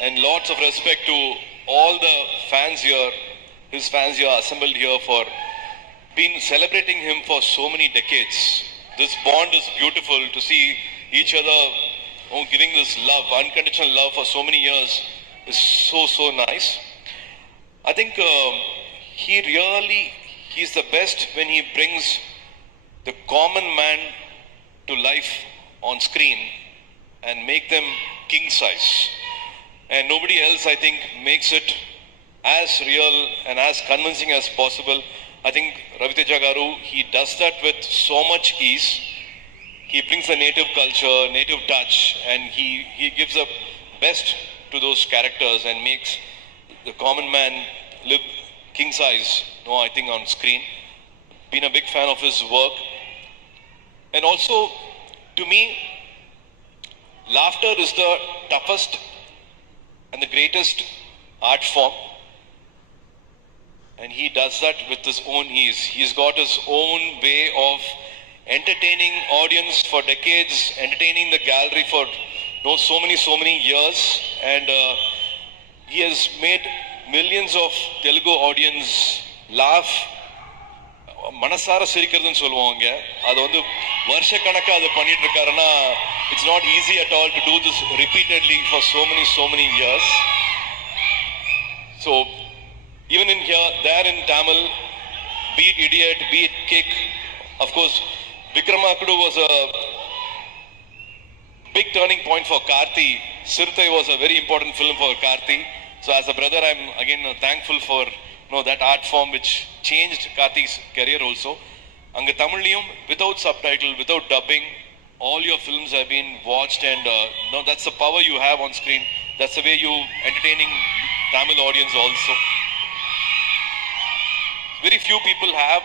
and lots of respect to all the fans here, his fans here assembled here for been celebrating him for so many decades. This bond is beautiful to see each other giving this love, unconditional love for so many years is so nice. I think he's the best when he brings the common man to life on screen and make them king size. And nobody else, I think, makes it as real and as convincing as possible. I think Ravi Teja Garu, he does that with so much ease. He brings the native culture, native touch, and he gives the best to those characters and makes the common man live king size, I think, on screen. Been a big fan of his work. And also, to me, laughter is the toughest and the greatest art form. And he does that with his own ease. He's got his own way of entertaining audience for decades, entertaining the gallery for so many years. And he has made millions of Telugu audience laugh. Manasara sirikradhu solluvaanga. Adu vandu varsha kanakka adu pannittu irukkarana. It's not easy at all to do this repeatedly for so many years. So even in here, there in Tamil, be it Idiot, be it Kick, of course, Vikramakudu was a big turning point for Karthi. Sirthai was a very important film for Karthi. So as a brother, I'm again thankful for that art form which changed Karthi's career also. Anga Tamiliyum, without subtitle, without dubbing, all your films have been watched, and that's the power you have on screen. That's the way you entertaining Tamil audience also. Very few people have